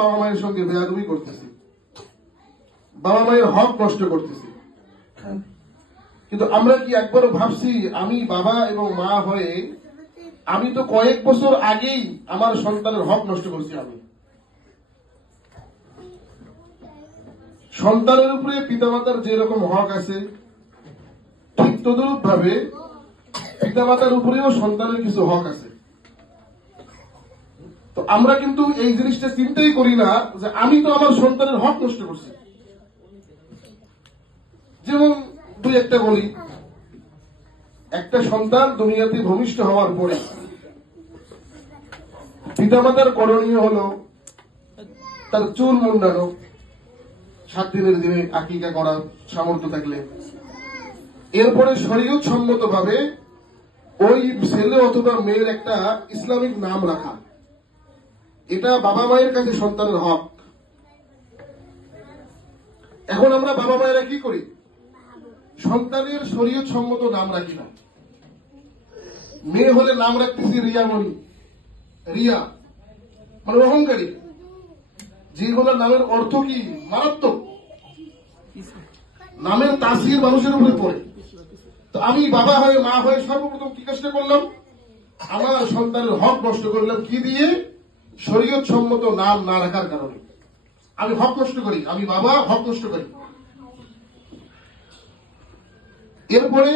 বাবা মায়ের সঙ্গে বেয়াদবি করতেছি, বাবা মায়ের হক নষ্ট করতেছি। কিন্তু আমরা কি একবারও ভাবছি আমি বাবা এবং মা হয়ে আমি তো কয়েক বছর আগেই আমার সন্তানের হক নষ্ট করছি। আমি সন্তানের উপরে পিতামাতার যে রকম হক আছে ঠিক তদরূপ ভাবে পিতামাতার উপরেও সন্তানের কিছু হক আছে। তো আমরা কিন্তু এই জিনিসটা চিন্তাই করি না যে আমি তো আমার সন্তানের হক নষ্ট করছি। যেমন দুই একটা বলি, একটা সন্তান দুনিয়াতে ভূমিষ্ঠ হওয়ার পরে পিতামাতার করণীয় হলো তার চুল মুন্ডানো, 7 দিনের দিনে আকিকা করা সামর্থ্য থাকলে, এরপরে শরীয়ত সম্মত ভাবে ওই ছেলে অথবা মেয়ের একটা ইসলামিক নাম রাখা। এটা বাবা মায়ের কাছে সন্তানের হক। এখন আমরা বাবা মায়েরা কি করি? সন্তানের শরীয়ত সম্মত নাম রাখি না। মেয়ে হলে নাম রাখতেছি রিয়ামণি, রিয়া মানে অহংকারী, যেগুলো নামের অর্থ কি মারাত্মক, নামের তাসির মানুষের উপরে পড়ে। তো আমি বাবা হয়ে মা হয়ে সর্বপ্রথম কি কাজটা করলাম? আমার সন্তানের হক নষ্ট করলাম কি দিয়ে? শরীয়ত সম্মত নাম না রাখার কারণে আমি হক নষ্ট করি, আমি বাবা হক নষ্ট করি। এরপরে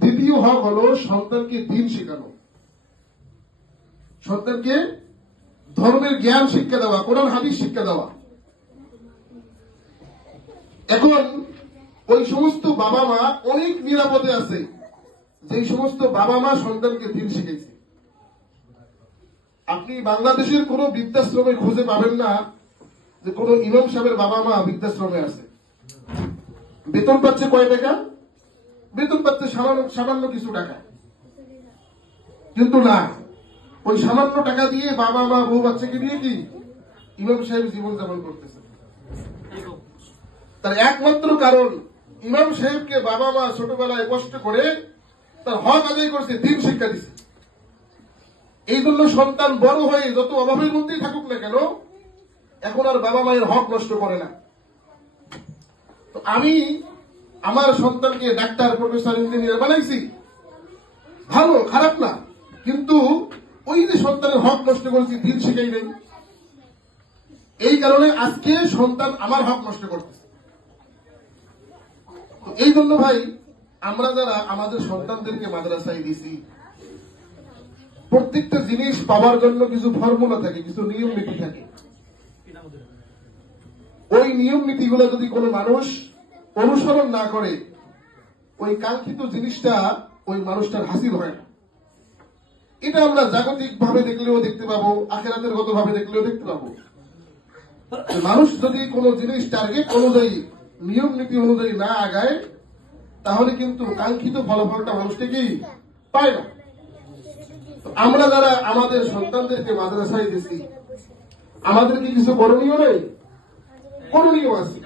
দ্বিতীয় হক হলো সন্তানকে দ্বীন শেখানো, সন্তানকে ধর্মের জ্ঞান শিক্ষা দেওয়া, কোরআন হাদিস শিক্ষা দেওয়া। এখন ওই সমস্ত বাবা মা অনেক নিরাপদে আছে যে সমস্ত বাবা মা সন্তানকে দ্বীন শিখেছে। আপনি বাংলাদেশের কোন বৃদ্ধাশ্রমে খুঁজে পাবেন না যে কোন ইমাম সাহেবের বাবা মা বৃদ্ধাশ্রমে আছে। বেতন পাচ্ছে কয় টাকা? বেতন পাচ্ছে সামান্য কিছু টাকা। কিন্তু না, ওই সামান্য টাকা দিয়ে বাবা মা বউ বাচ্চাকে দিয়ে কি ইমাম সাহেব জীবনযাপন করতেছে। তার একমাত্র কারণ ইমাম সাহেবকে বাবা মা ছোটবেলায় কষ্ট করে তার হক আদায় করছে, দ্বীন শিক্ষা দিচ্ছে। এই জন্য সন্তান বড় হয়ে যত অভাবের মধ্যেই থাকুক না কেন এখন আর বাবা মায়ের হক নষ্ট করে না। তো আমি আমার সন্তানকে ডাক্তার, প্রফেসর, ইঞ্জিনিয়ার বানাইছি, ভালো খারাপ না, কিন্তু ওই যে সন্তানের হক নষ্ট করেছি, দ্বীন শিখাই নেই। এই কারণে আজকে সন্তান আমার হক নষ্ট করতেছে। এই জন্য ভাই আমরা যারা আমাদের সন্তানদেরকে মাদ্রাসায় দিছি, প্রত্যেকটা জিনিস পাওয়ার জন্য কিছু ফর্মুলা থাকে, কিছু নিয়ম নীতি থাকে। ওই নিয়ম নীতিগুলো যদি কোনো মানুষ অনুসরণ না করে ওই কাঙ্ক্ষিত জিনিসটা ওই মানুষটার হাসিল হয় না। এটা আমরা জাগতিক ভাবে দেখলেও দেখতে পাবো, আখিরাতের গত ভাবে দেখলেও দেখতে পাবো। মানুষ যদি কোনো জিনিস টার্গেট অনুযায়ী, নিয়ম নীতি অনুযায়ী না আগায় তাহলে কিন্তু কাঙ্ক্ষিত ফলাফলটা মানুষটা কি পায় না। আমরা যারা আমাদের সন্তানদেরকে মাদ্রাসায় দিচ্ছি আমাদের কি কিছু করণীয় নেই? করণীয় আছে।